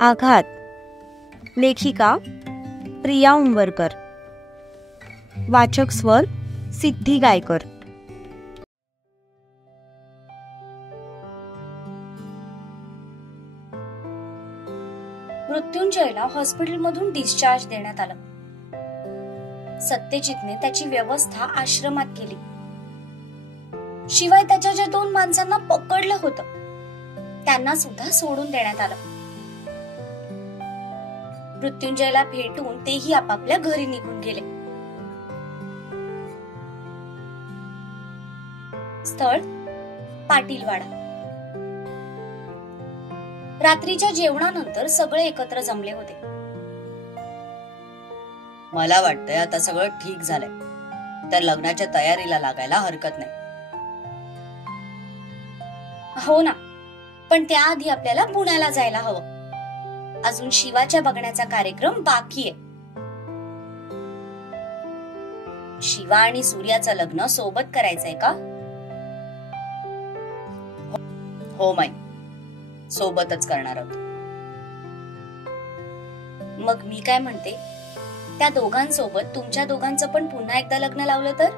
आघात. लेखिका प्रिया उंबरकर. वाचक स्वर सिद्धी गायकर. मृत्युंजयला हॉस्पिटलमधून डिस्चार्ज देण्यात आलं. सत्यजितने त्याची व्यवस्था आश्रमात केली. शिवाय त्याच्या ज्या 2 माणसांना पकडलं होतं त्यांना सुद्धा सोडून देण्यात आलं. मृत्युंजयला भेटून तेही आपापल्या घरी निघून गेले. स्थळ पाटीलवाडा. रात्रीच्या जेवणानंतर सगळे एकत्र जमले होते. मला वाटतंय आता सगळं ठीक झालंय, तर लग्नाच्या तयारीला लागायला हरकत नाही. हो ना, पण त्याआधी आपल्याला पुण्याला जायला हवं. अजून शिवाच्या बघण्याचा कार्यक्रम बाकी आहे. शिवा आणि सूर्याचं लग्न सोबत करायचंय का? हो माई, सोबतच करणार आहोत. मग मी काय म्हणते, त्या दोघांसोबत तुमच्या दोघांचं पण पुन्हा एकदा लग्न लावलं तर?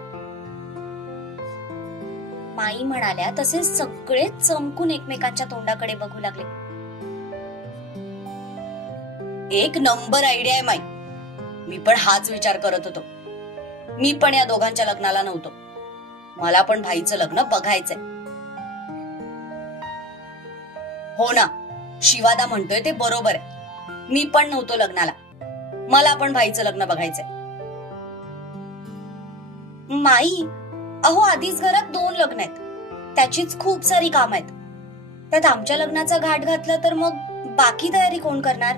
माई म्हणाल्या तसे सगळे चमकून एकमेकांच्या तोंडाकडे बघू लागले. एक नंबर आयडिया आहे माई. मी पण हाच विचार करत होतो. मी पण या दोघांच्या लग्नाला नव्हतो. मला पण भाईचं लग्न बघायचंय. हो ना, शिवादा म्हणतोय ते बरोबर आहे. मी पण नव्हतो लग्नाला. मला पण भाईचं लग्न बघायचंय. माई, अहो आधीच घरात 2 लग्न आहेत. त्याचीच खूप सारी काम आहेत. त्यात आमच्या लग्नाचा घाट घातला तर मग बाकी तयारी कोण करणार?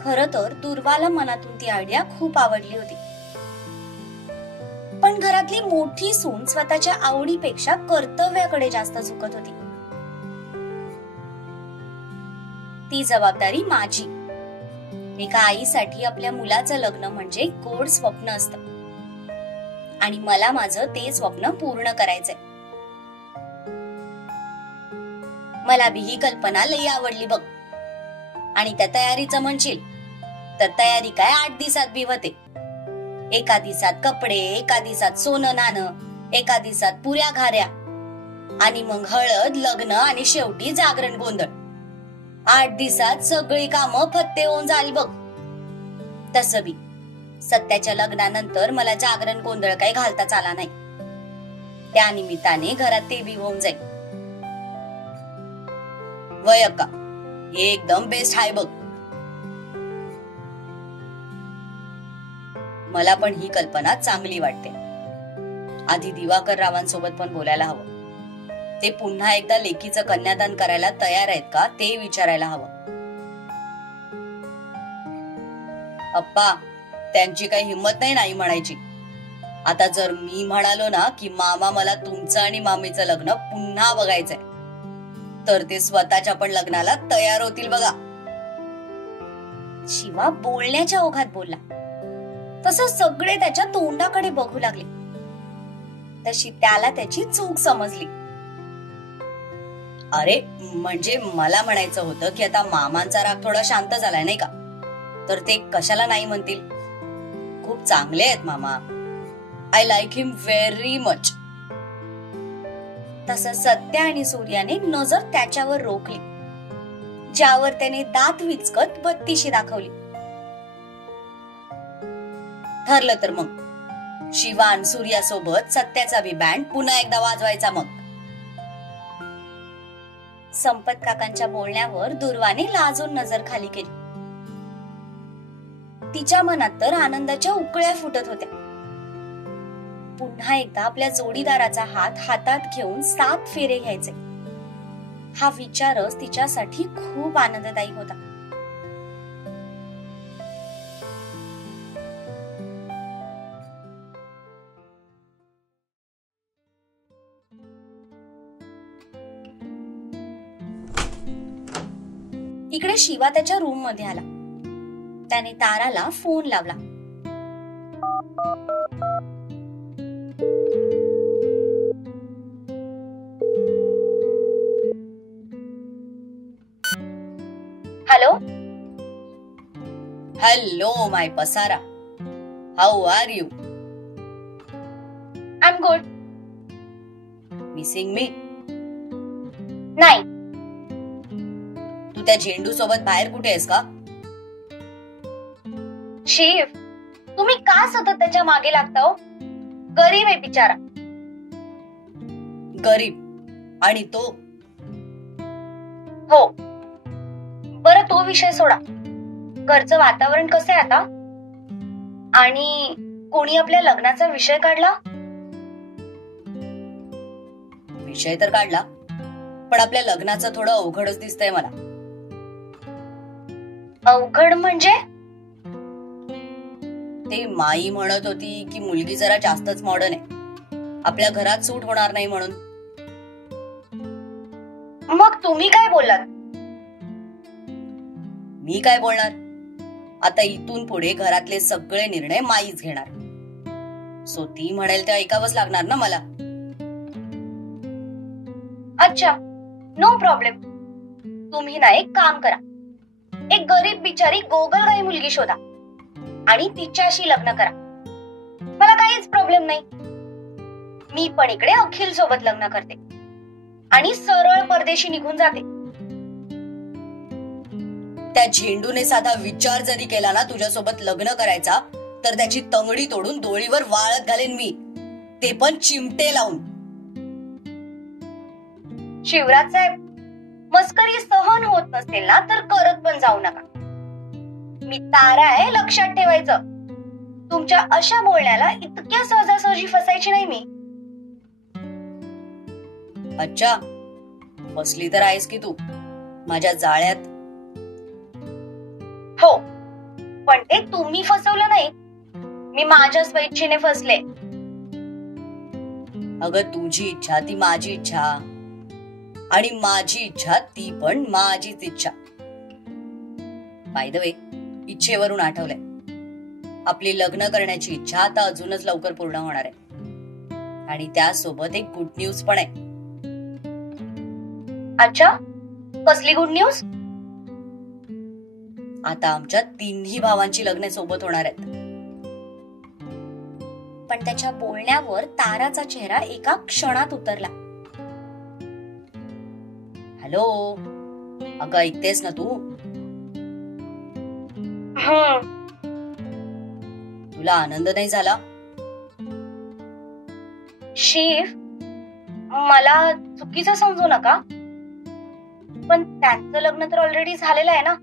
खरं तर दुर्वाला मनातून ती आयडिया खूप आवडली होती. पण घरातली मोठी सून स्वतःच्या आवडीपेक्षा कर्तव्याकडे जास्त झुकत होती. ती जबाबदारी माझी. एका आईसाठी आपल्या मुलाचं लग्न म्हणजे गोड स्वप्न असतं आणि मला माझं ते स्वप्न पूर्ण करायचंय. मला बी ही कल्पना लई आवडली बघ. आणि त्या तयारीचं म्हणशील तर तयारी काय 8 दिवसात बी होते. एका दिवसात कपडे, एका दिवसात सोनं नाणं, एका दिवसात पुऱ्या घाऱ्या आणि मग हळद, लग्न आणि शेवटी जागरण गोंधळ. 8 दिवसात सगळी कामं फत्ते होऊन जाईल बघ. तसं बी सत्याच्या लग्नानंतर मला जागरण गोंधळ काही घालताच आला नाही. त्या निमित्ताने घरात ते बी होऊन जाईल. वय अक्का, एकदम बेस्ट आहे बघ. मला पण ही कल्पना चांगली वाटते. आधी दिवाकर रावांसोबत पण बोलायला हवं. ते पुन्हा एकदा लेकीचं कन्यादान करायला तयार आहेत का ते विचारायला हवं. अप्पा, त्यांची काही हिंमत नाही म्हणायची. आता जर मी म्हणालो ना की मामा मला तुमचं आणि मामीचं लग्न पुन्हा बघायचंय, तर ते स्वतःच्या पण लग्नाला तयार होतील बघा. शिवा बोलण्याच्या ओघात बोलला. तसं सगळे त्याच्या तोंडाकडे बघू लागले. तशी त्याला त्याची चूक समजली. अरे म्हणजे मला म्हणायचं होतं की आता मामांचा राग थोडा शांत झालाय नाही का, तर ते कशाला नाही म्हणतील. खूप चांगले आहेत मामा. I like him very much. तसं सत्या आणि सूर्याने नजर त्याच्यावर रोखली, ज्यावर त्याने दात विचकत बत्तीशी दाखवली. ठरलं तर मग शिवान सूर्यासोबत सत्याचा बी बँड पुन्हा एकदा वाजवायचा. मग संपत काकांच्या बोलण्यावर दुर्वाने लाजून नजर खाली केली. तिच्या मनात तर आनंदाच्या उकळ्या फुटत होत्या. पुन्हा एकदा आपल्या जोडीदाराचा हात हातात घेऊन 7 फेरे घ्यायचे, हा विचारच तिच्यासाठी खूप आनंददायी होता. इकडे शिवा त्याच्या रूम मध्ये आला. त्याने ताराला फोन लावला. हॅलो. हॅलो माय पसारा, how are you? I am good. Missing मी? नाही. तू त्या झेंडू सोबत बाहेर कुठे आहेस का? शिव, तुम्ही का सतत त्याच्या मागे लागता हो? गरीब आहे बिचारा. गरीब आणि तो? हो. बरं तो विषय सोडा. घरचं वातावरण कसं आहे आता? आणि कोणी आपल्या लग्नाचा विषय काढला? विषय तर काढला, पण आपल्या लग्नाचं थोडं अवघडच दिसतंय मला. अवघड म्हणजे? ते माई म्हणत होती की मुलगी जरा जास्तच मॉडर्न आहे, आपल्या घरात सूट होणार नाही म्हणून. मग तुम्ही काय बोललात? मी काय बोलणार? आता इथून पुढे घरातले सगळे निर्णय माईच घेणार. सो ती म्हणेल ते ऐकावंच लागणार ना मला. अच्छा, नो प्रॉब्लेम. तुम्ही ना एक काम करा, एक गरीब बिचारी गोगलगाई मुलगी शोधा आणि तिच्याशी लग्न करा. मला काहीच प्रॉब्लेम नाही. मी पण इकडे अखिल सोबत लग्न करते आणि सरळ परदेशी निघून जाते. त्या झेंडूने साधा विचार जरी केला ना तुझ्यासोबत लग्न करायचा, तर त्याची तंगडी तोडून डोळीवर वाळत घालेन मी, ते पण चिमटे लावून. शिवराज साहेब, मस्करी सहन होत नसेल ना तर करत पण जाऊ नका. मी तारा आहे, लक्षात ठेवायचं. तुमच्या अशा बोलण्याला इतक्या सहजासहजी फसायची नाही मी. अच्छा, फसली तर आहेस की तू माझ्या जाळ्यात. हो, पण ते तुम्ही फसवलं नाही, मी माझ्या स्वेच्छेने फसले. अगं तुझी इच्छा ती माझी इच्छा, आणि माझी इच्छा ती पण माझीच इच्छा. बाय द वे, इच्छेवरून आठवलंय, आपली लग्न करण्याची इच्छा आता अजूनच लवकर पूर्ण होणार आहे, आणि त्यासोबत एक गुड न्यूज पण आहे. अच्छा, कसली गुड न्यूज? आता आमच्या तिन्ही भावांची लग्न सोबत होणार आहेत. पण त्याच्या बोलण्यावर ताराचा चेहरा एका क्षणात उतरला. हॅलो, अगं ऐकतेस ना तू? तुला आनंद नाही झाला? शिव, मला चुकीचं समजू नका, पण त्यांचं लग्न तर ऑलरेडी झालेलं आहे ना,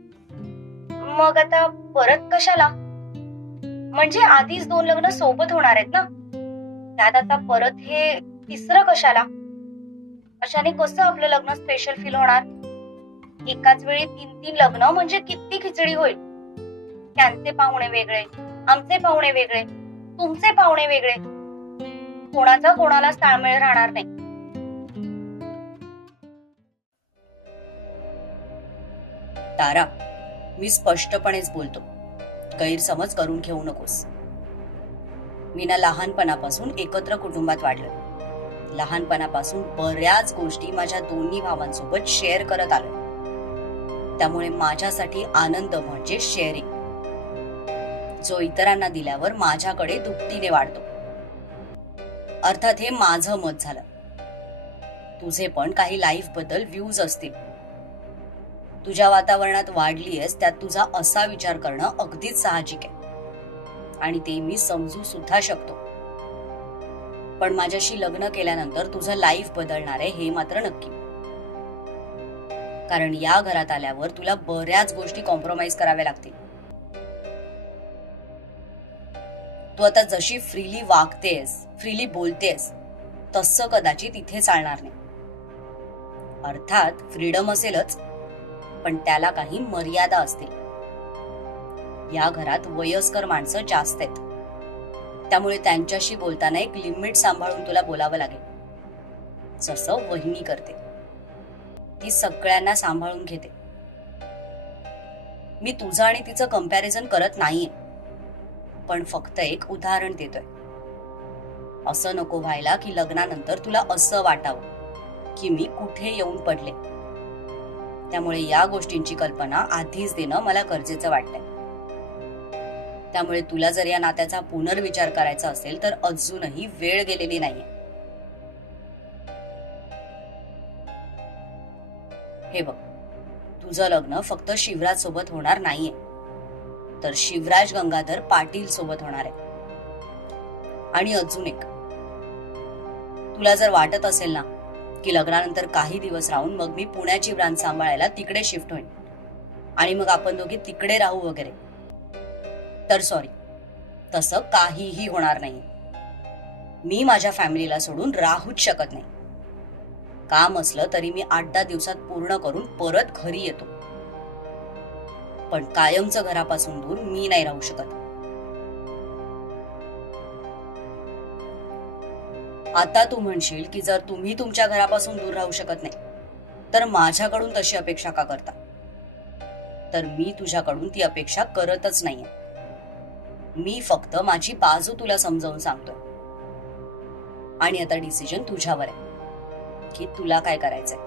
मग आता परत कशाला? म्हणजे आधीच 2 लग्न सोबत होणार आहेत ना, त्यात आता परत हे तिसरं कशाला? अशाने कसं आपलं लग्न स्पेशल फील होणार? एकाच वेळी 3 लग्न म्हणजे किती खिचडी होईल. त्यांचे पाहुणे वेगळे, आमचे पाहुणे वेगळे, तुमचे पाहुणे वेगळे, कोणाचा कोणाला ताळमेळ राहणार नाही. तारा, मी स्पष्टपणेच बोलतो, गैरसमज करून घेऊ नकोस. मी ना लहानपणापासून एकत्र कुटुंबात वाढलं. लहानपणापासून बऱ्याच गोष्टी माझ्या दोन्ही भावांसोबत शेअर करत आलोय. त्यामुळे माझ्यासाठी आनंद म्हणजे शेअरिंग, जो इतरांना दिल्यावर माझ्याकडे दुपटीने वाढतो. अर्थात हे माझं मत झालं. तुझे पण काही लाईफ बद्दल व्ह्यूज असतील. तुझ्या वातावरणात वाढलीयस, त्यात तुझा असा विचार करणं अगदीच साहजिक आहे, आणि ते मी समजू सुद्धा शकतो. पण माझ्याशी लग्न केल्यानंतर तुझं लाईफ बदलणार आहे हे मात्र नक्की. कारण या घरात आल्यावर तुला बऱ्याच गोष्टी कॉम्प्रोमाइज कराव्या लागतील. तू आता जशी फ्रीली वागतेस, फ्रीली बोलतेस, तसं कदाचित इथे चालणार नाही. अर्थात फ्रीडम असेलच, पण त्याला काही मर्यादा असतील. या घरात वयस्कर माणसं जास्त आहेत, त्यामुळे त्यांच्याशी बोलताना एक लिमिट सांभाळून तुला बोलावं लागेल. जसं वहिनी करते, ती सगळ्यांना सांभाळून घेते. मी तुझं आणि तिचं कंपॅरिझन करत नाहीये, पण फक्त एक उदाहरण देतोय. असं नको व्हायला की लग्नानंतर तुला असं वाटावं की मी कुठे येऊन पडले. त्यामुळे या गोष्टींची कल्पना आधीच देणं मला गरजेचं वाटतंय. त्यामुळे तुला जर या नात्याचा पुनर्विचार करायचा असेल तर अजूनही वेळ गेलेली नाहीये. हे बघ, तुझं लग्न फक्त शिवराज सोबत होणार नाहीये, तर शिवराज गंगाधर पाटील सोबत होणार आहे. आणि अजून एक, तुला जर वाटत असेल ना की लग्नानंतर काही दिवस राहून मग मी पुण्याची ब्रांच सांभाळायला तिकडे शिफ्ट होईन आणि मग आपण दोघे तिकडे राहू वगैरे, तर सॉरी, तसं काहीही होणार नाही. मी माझ्या फॅमिलीला सोडून राहूच शकत नाही. काम असलं तरी मी 8-10 दिवसात पूर्ण करून परत घरी येतो, पण कायमचं घरापासून दूर मी नाही राहू शकत. आता तू म्हणशील की जर तुम्ही तुमच्या घरापासून दूर राहू शकत नाही तर माझ्याकडून तशी अपेक्षा का करता? तर मी तुझ्याकडून ती अपेक्षा करतच नाहीये. मी फक्त माझी बाजू तुला समजावून सांगतोय. आणि आता डिसिजन तुझ्यावर आहे की तुला काय करायचंय.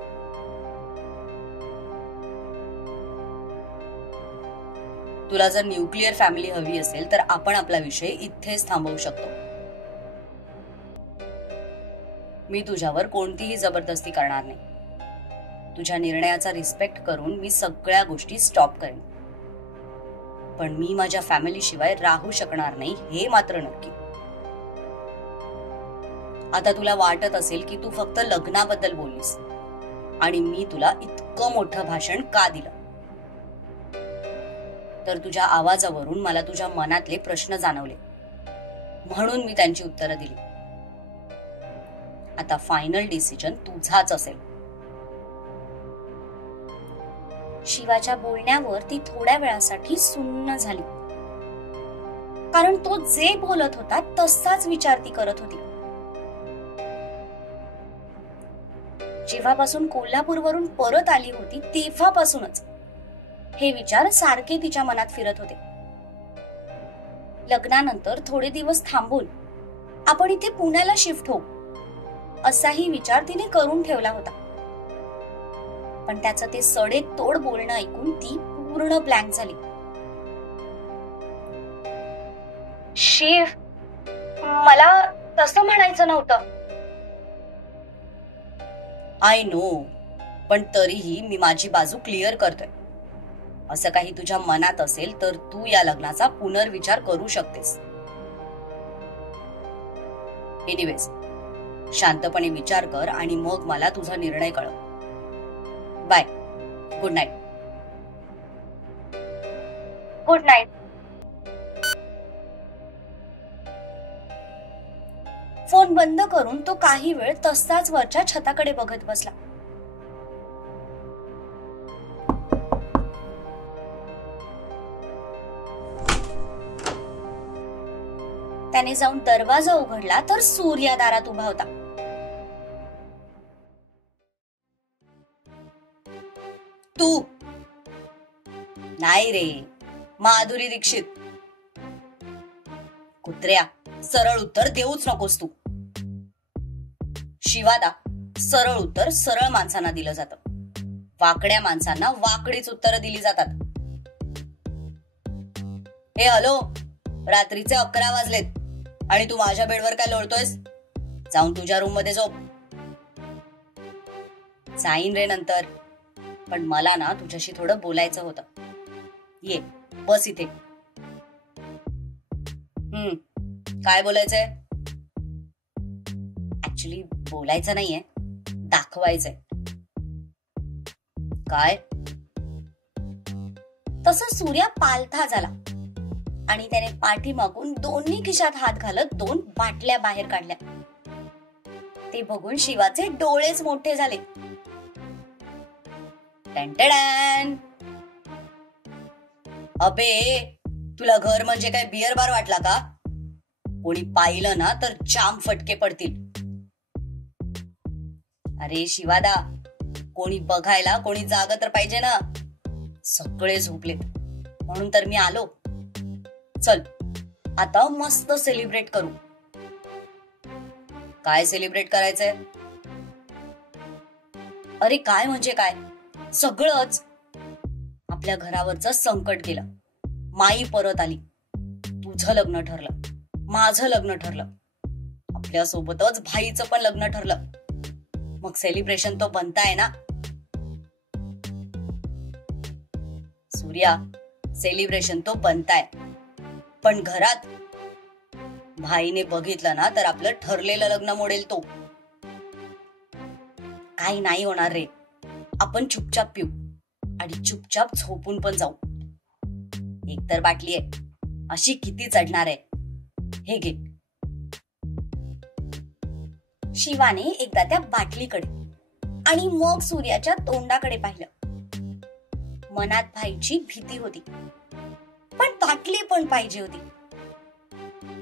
तुला जर न्यूक्लिअर फॅमिली हवी असेल तर आपण आपला विषय इथेच थांबवू शकतो. मी तुझ्यावर कोणतीही जबरदस्ती करणार नाही. तुझ्या निर्णयाचा रिस्पेक्ट करून मी सगळ्या गोष्टी स्टॉप करेन, पण मी माझ्या फॅमिली शिवाय राहू शकणार नाही हे मात्र नक्की. आता तुला वाटत असेल की तू फक्त लग्नाबद्दल बोललीस आणि मी तुला इतकं मोठं भाषण का दिलं, तर तुझ्या आवाजावरून मला तुझ्या मनातले प्रश्न जाणवले म्हणून मी त्यांची उत्तरं दिली. आता फायनल डिसिजन तुझाच असेल. शिवाच्या बोलण्यावर ती थोड्या वेळासाठी सुन्न झाली, कारण तो जे बोलत होता तसाच विचार ती करत होती. जेव्हापासून कोल्हापूरवरून परत आली होती तेव्हापासूनच हे विचार सारखे तिच्या मनात फिरत होते. लग्नानंतर थोडे दिवस थांबून आपण इथे पुण्याला शिफ्ट होऊ असाही विचार तिने करून ठेवला होता, पण त्याचं ते सडेतोड बोलणं ऐकून ती पूर्ण ब्लँक झाली. शिव, मला तसं म्हणायचं नव्हतं. आय नो, पण तरीही मी माझी बाजू क्लिअर करतोय. असं काही तुझ्या मनात असेल तर तू या लग्नाचा पुनर्विचार करू शकतेस. एनिवेज, शांतपणे विचार कर आणि मग मला तुझा निर्णय कळव. Bye. Good night. Good night. Phone बंद करून तो काही वेळ तसाच वरच्या छताकडे बघत बसला. त्याने जाऊन दरवाजा उघडला तर सूर्या दारात उभा होता. तू नाही रे, माधुरी दीक्षित. कुत्र्या, सरळ उत्तर देऊच नकोस तू. शिवादा, सरळ उत्तर सरळ माणसांना दिलं जातं. वाकड्या माणसांना वाकडीच उत्तरं दिली जातात. हे हॅलो, रात्रीचे 11 वाजलेत आणि तू माझ्या बेडवर काय लोळतोयस? जाऊन तुझ्या रूम मध्ये झोप. जाईन रे नंतर, पण मला ना तुझ्याशी थोडं बोलायचं होतं. ये, बस इथे. काय बोलायचंय? ऍक्च्युली बोलायचं नाहीये, दाखवायचंय. काय? तसं सूर्या पालथा झाला आणि त्याने पाठीमागून दोन्ही खिशात हात घालत 2 बाटल्या बाहेर काढल्या. ते बघून शिवाचे डोळेच मोठे झाले. टॅन. अबे, तुला घर म्हणजे काय बिअर बार वाटला का? कोणी पाहिलं ना तर जाम फटके पडतील. अरे शिवादा, कोणी बघायला कोणी जाग तर पाहिजे ना. सगळे झोपलेत म्हणून तर मी आलो. चल, आता मस्त सेलिब्रेट करू. काय सेलिब्रेट करायचंय? अरे काय म्हणजे काय? सगळंच. आपल्या घरावरचं संकट गेलं, माई परत आली, तुझं लग्न ठरलं, माझं लग्न ठरलं, आपल्या सोबतच भाईचं पण लग्न ठरलं. मग सेलिब्रेशन तो बनताय ना सूर्या, सेलिब्रेशन तो बनताय. पण घरात भाईने बघितलं ना तर आपलं ठरलेलं लग्न मोडेल तो. काही नाही होणार रे, आपण चुपचाप पिऊ आणि चुपचाप झोपून पण जाऊ. एकतर बाटली आहे, अशी किती चढणार आहे. हे घे. शिवाने एकदा त्या बाटलीकडे आणि मग सूर्याच्या तोंडाकडे पाहिलं. मनात भाईची भीती होती, पण बाटली पण पाहिजे होती.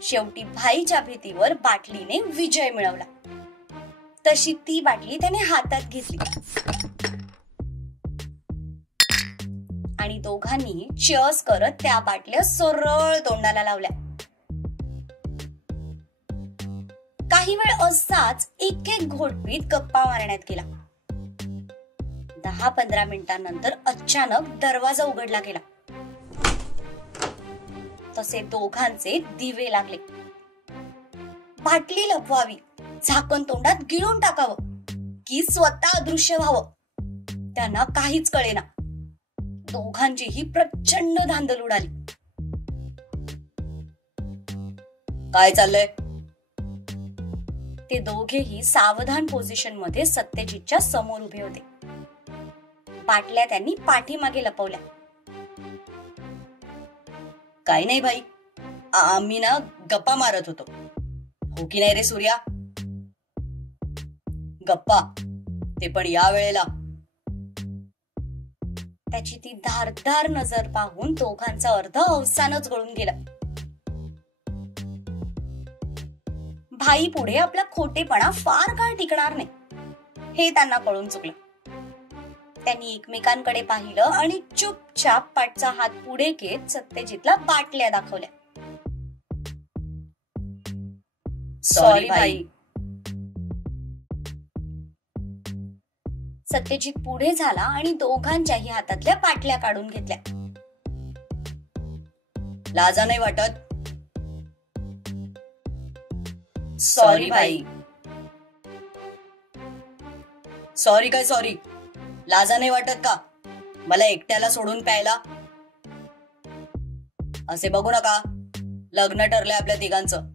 शेवटी भाईच्या भीतीवर बाटलीने विजय मिळवला. तशी ती बाटली त्याने हातात घेतली आणि दोघांनी चिअर्स करत त्या बाटल्या सरळ तोंडाला लावल्या. काही वेळ असाच एक एक घोट पीत गप्पा मारण्यात गेला. 10-15 मिनिटांनंतर अचानक दरवाजा उघडला गेला. तसे दोघांचे दिवे लागले. बाटली लपवावी, झाकण तोंडात गिळून टाकावं की स्वतः अदृश्य व्हावं, त्यांना काहीच कळेना. दोघांचीही प्रचंड धांदल उडाली. काय चाललंय? ते दोघेही सावधान पोझिशन मध्ये सत्यजितच्या समोर उभे होते. बाटल्या त्यांनी पाठीमागे लपवल्या. काही नाही भाई, आम्ही ना गप्पा मारत होतो. हो की नाही रे सूर्या? गप्पा, ते पण या वेळेला. त्याची ती धारदार नजर पाहून दोघांचा अर्ध अवसानच गळून गेला. भाई पुढे आपला खोटेपणा फार काळ टिकणार नाही हे त्यांना कळून चुकलं. त्यांनी एकमेकांकडे पाहिलं आणि चुपचाप पाठचा हात पुढे घेत सत्यजितला बाटल्या दाखवल्या. सॉरी भाई. सत्यजित पुढे झाला आणि दोघांच्याही हातातल्या बाटल्या काढून घेतल्या. लाजा नाही वाटत? सॉरी भाई. सॉरी काय सॉरी? लाजा नाही वाटत का मला एकट्याला सोडून प्यायला? असे बघू नका, लग्न ठरलंय आपल्या तिघांचं,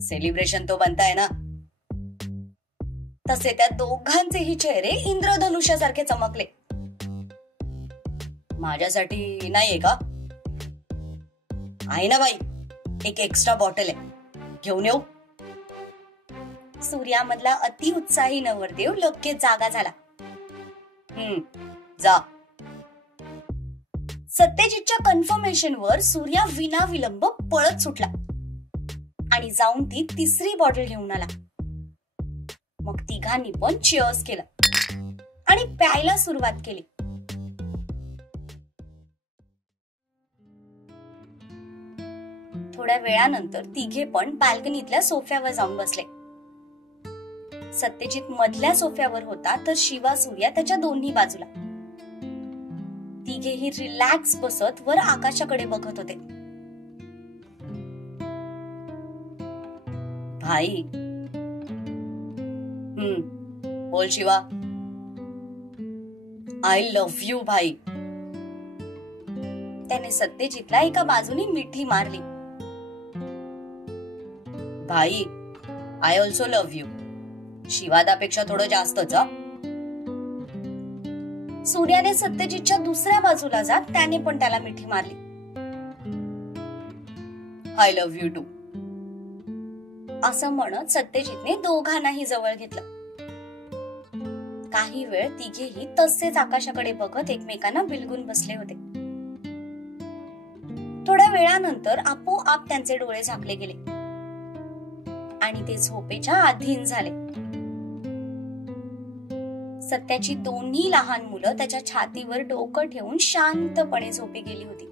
सेलिब्रेशन तो बनताय ना. तसे त्या दोघांचेही चेहरे इंद्रधनुष्यासारखे चमकले. माझ्यासाठी नाहीये का? आहे ना बाई, एक एक्स्ट्रा बॉटल आहे, घेऊन येऊ? सूर्यामधला अतिउत्साही नवरदेव लगेच जागा झाला. जा. सत्यजितच्या कन्फर्मेशनवर सूर्या विना विलंब पळत सुटला आणि जाऊन ती तिसरी बॉटल घेऊन आला. मग तिघांनी पण चिअर्स केलं आणि प्यायला सुरुवात केली. थोड्या वेळानंतर तिघे पण बाल्कनीतल्या सोफ्यावर जाऊन बसले. सत्यजित मधल्या सोफ्यावर होता तर शिवा सूर्या त्याच्या दोन्ही बाजूला. तिघेही रिलॅक्स बसत वर आकाशाकडे बघत होते. भाई. बोल शिवा. आय लव्ह यू भाई. त्याने सत्यजितला एका बाजूने मिठी मारली. भाई, आय ऑल्सो लव्ह यू. शिवादापेक्षा थोडं जास्तच. सूर्याने सत्यजितच्या दुसऱ्या बाजूला जात त्याने पण त्याला मिठी मारली. I love you too. असं म्हणत सत्यजितने दोघांनाही जवळ घेतलं. काही वेळ तिघेही तसेच आकाशाकडे बघत एकमेकांना बिलगून बसले होते. थोड्या वेळानंतर आपोआप त्यांचे डोळे झाकले गेले आणि ते झोपेच्या अधीन झाले. सत्याची दोन्ही लहान मुलं त्याच्या छातीवर डोकं ठेवून शांतपणे झोपी गेली होती.